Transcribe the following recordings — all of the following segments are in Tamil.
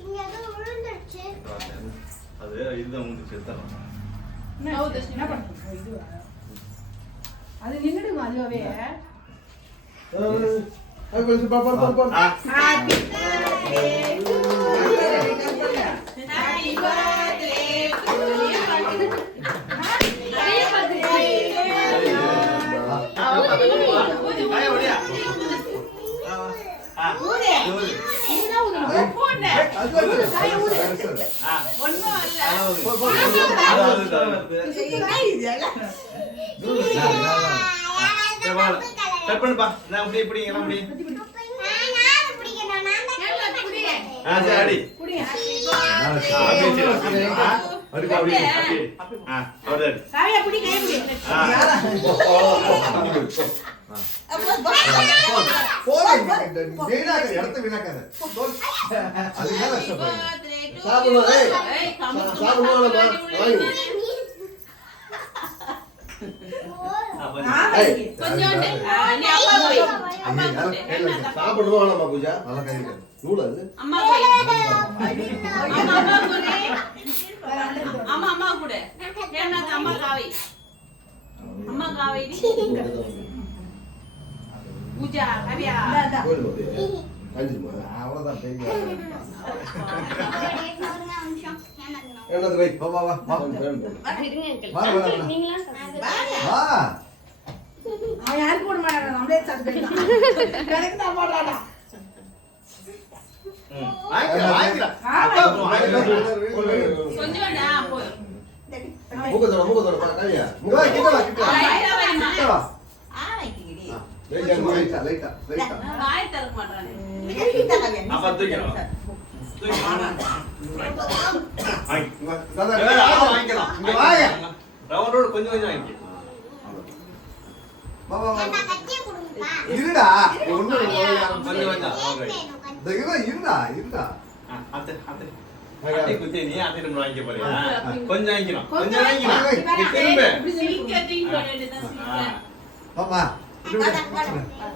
இங்க ஏதோ விழுந்துருச்சு. அது இதுதான் உங்களுக்கு செத்தலாம். என்ன பண்றது இது? அது நின்னுடுமா அதுவே? அது கொஞ்சம் பாப்பா happy birthday to happy birthday to பண்ணுப்பா நான் இப்படி இப்படி எல்லாம் இப்படி நான் பிடிக்கணும். நான் தான் பிடி. சரி சாவியா பிடி கை பிடி. சாப்பிடுவானம்மா பூஜா நல்லா கை நூல் அது அம்மா கூட அம்மா காவை பூஜா கவியா அவ்வளவுதான் பேங்க என்னது வை வா வா வா வா அவன் யாருக்கு போட மாட்டான் நம்மளே சாப்பிட்டுக்கலாம். எனக்கு தான் போடுறாடா. கொஞ்சோண்டா போய் முகத்தோட கையா முக கிட்ட வா கிட்ட வா லைட்டா வாய் தர மாட்டானே அப்ப தூக்கிடலாம் வாங்கிக்கலாம் இங்க வாங்க ரவுண்டோட கொஞ்சம் கொஞ்சம் வாங்கி வா வா வா நான் கட்டியே கொடுங்கப்பா. இருடா ஒண்ணு கொஞ்சம் கொஞ்சம் இருடா அத்தை குத்தி நீ அத்தை நம்ம வாங்கிக்க போறியா கொஞ்சம் வாங்கிக்கணும் கொஞ்சம் வாங்கிக்கணும் திரும்ப சீக்கிரம் பண்ணிட்டு பாப்பா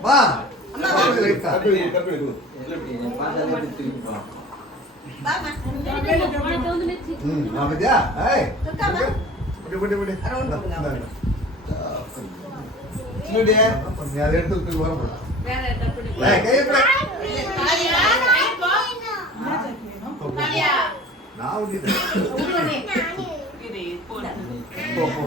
வா லைட்டா அப்படியா ஏய் விடு சின்னடியே நீ அதை எடுத்து வர போடா வேற தப்பு ஏய் கையப்பட நான் உண்டிட்டேன் போ போ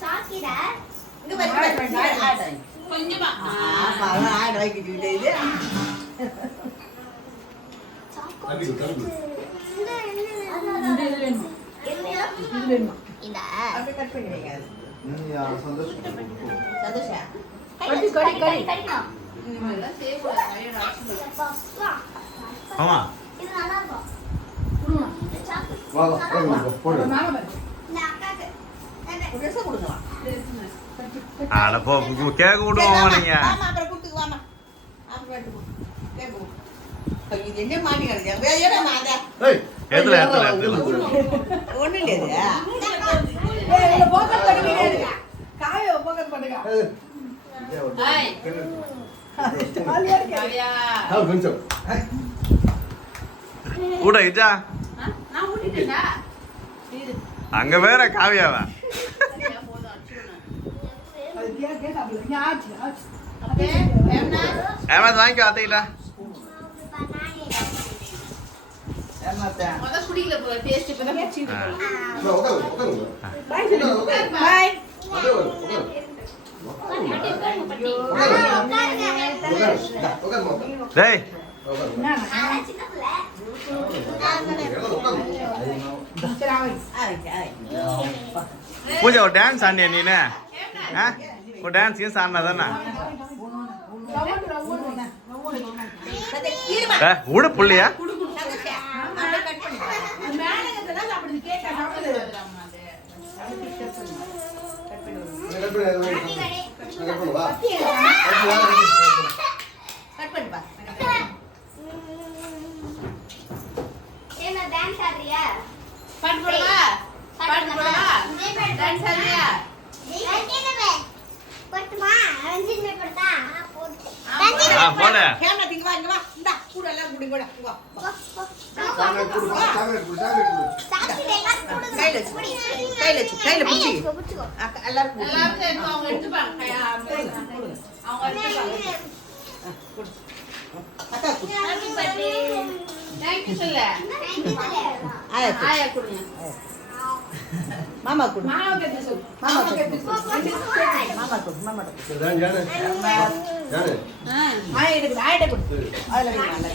சாக்கிடா. கொஞ்சமா இதா நீ சந்தோஷம் ஆமா இது நல்லா இருக்கும். வா வா போடு அட போ கேக்க விடுவோம் நீங்க ஏய் எதுல காய போக்கட் பண்ணுங்க. கொஞ்சம் கூட இதா நான் ஊட்டிட்டேன்டா அங்க வேற காவியாவா அது கேட்டாப்ல நீ ஆச்சு அப்பே வேணா ஏமாத்து வாங்கிக்கோ அத்தையில மொத குடிக்கல போல டேஸ்ட் இப்ப தான் சீனி உட்காருங்க பை பை டேய் சின்ன பிள்ளை. பூஜா ஒரு டான்ஸ் ஆடியா நீனு ஒரு டான்ஸ் கீன்ஸ் ஆடினா தானே விடு புள்ளையா என்ன டான்ஸ் ஆடுறியா? பாட்டு போடுவா பாட்டு போடுவா டான்ஸ் ஆடுறியா பட்டுமா ரஞ்சித் மே படுதா போடு. ஹேமநாத் இங்க வா இங்க வா இந்தா கூட எல்லாம் குடி கூட இங்க வா சாக்லேட் கொடு சாக்லேட் கொடு சாக்லேட் கொடு சாப்பிட்டு எல்லாரும் கொடுங்க. கையில வச்சு கையில வச்சு கையில பிடிச்சி பிடிச்சுக்கோ. எல்லாரும் கொடு. எல்லாரும் சேர்ந்து அவங்க எடுத்துப்பாங்க அவங்க எடுத்துப்பாங்க அக்கா கொடு. ஹாப்பி பர்த்டே தேங்க்யூ சொல்ல ஆயா கொடு. ஆயா கொடுங்க மாமா கொடு மாமாவுக்கு எடுத்து சொல்லு மாமா கொடு மாமா கொடு மாமா கொடு சரி ஜானு ஜானு ஆயா எடுக்கு ஆயா கொடு அதுல வைங்க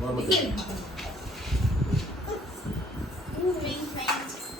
மாமா